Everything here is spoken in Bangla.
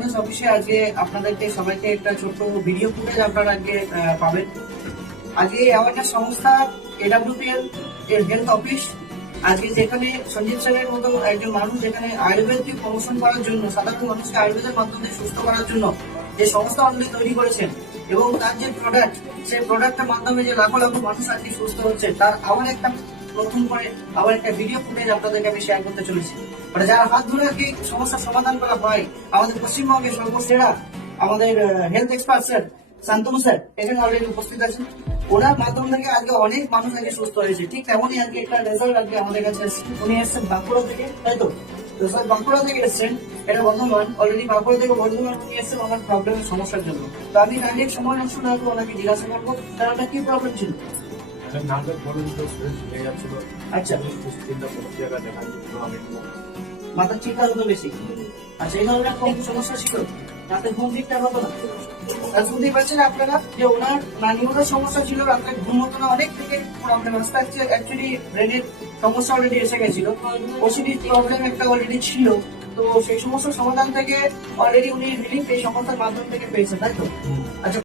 অ্যাওয়ারনেস অফিসে আজকে আপনাদেরকে সবাইকে একটা ছোট্ট ভিডিও ফুটেজ আপনারা আজকে পাবেন। আজকে অ্যাওয়ারনেস সংস্থা এডব্লিউপিএল এর হেলথ অফিস আজকে যেখানে সঞ্জীব স্যারের মতো একজন মানুষ যেখানে আয়ুর্বেদকে প্রমোশন করার জন্য সাধারণ মানুষকে আয়ুর্বেদের মাধ্যমে সুস্থ করার জন্য যে সংস্থা অলরেডি তৈরি করেছেন এবং তার যে প্রোডাক্ট সেই প্রোডাক্টের মাধ্যমে যে লাখো লাখো মানুষ আজকে সুস্থ হচ্ছে তার আবার একটা নতুন করে আবার একটা ভিডিও ফুটেজ আপনাদেরকে আমি শেয়ার করতে চলেছি। মানে যারা হাত ধরে আর কি সমস্যার সমাধান করা হয় আমাদের পশ্চিমবঙ্গের সর্বশ্রেষ্ঠ আমাদের health expert sir Shantanu sir এখানে অলরেডি উপস্থিত আছেন। ওনার মাধ্যম থেকে আজকে অনেক মানুষ আজকে সুস্থ হয়েছে। ঠিক তেমনই আজকে একটা রেজাল্ট আজকে আমাদের কাছে এসেছে। উনি এসেছেন বাঁকুড়া থেকে, তাই তো? তো স্যার বাঁকুড়া থেকে এসেছেন, এটা বর্ধমান, অলরেডি বাঁকুড়া থেকে বর্ধমান উনি এসেছেন ওনার প্রবলেমের সমস্যার জন্য। তো আমি ডাইরেক্ট সময় নষ্ট না করে ওনাকে জিজ্ঞাসা করবো তার আপনার কি প্রবলেম ছিল। আচ্ছা, মাথার চিন্তা হতো বেশি। আচ্ছা, এই ধরনের কোন সমস্যা ছিল? রাতে ঘুম ঠিকঠাক হতো না। আর শুনতেই পাচ্ছেন আপনারা যে ওনার নানিমোটার সমস্যা ছিল, রাতে ঘুম হতো না, অনেক থেকে প্রবলেম আসতে অ্যাকচুয়ালি ব্রেনের সমস্যা অলরেডি এসে গেছিল, ওসিডির প্রবলেম একটা অলরেডি ছিল। তো সেই সমস্যার সমাধান থেকে অলরেডি উনি রিলিফ এই সংস্থার মাধ্যম থেকে পেয়েছেন, তাই তো? আচ্ছা।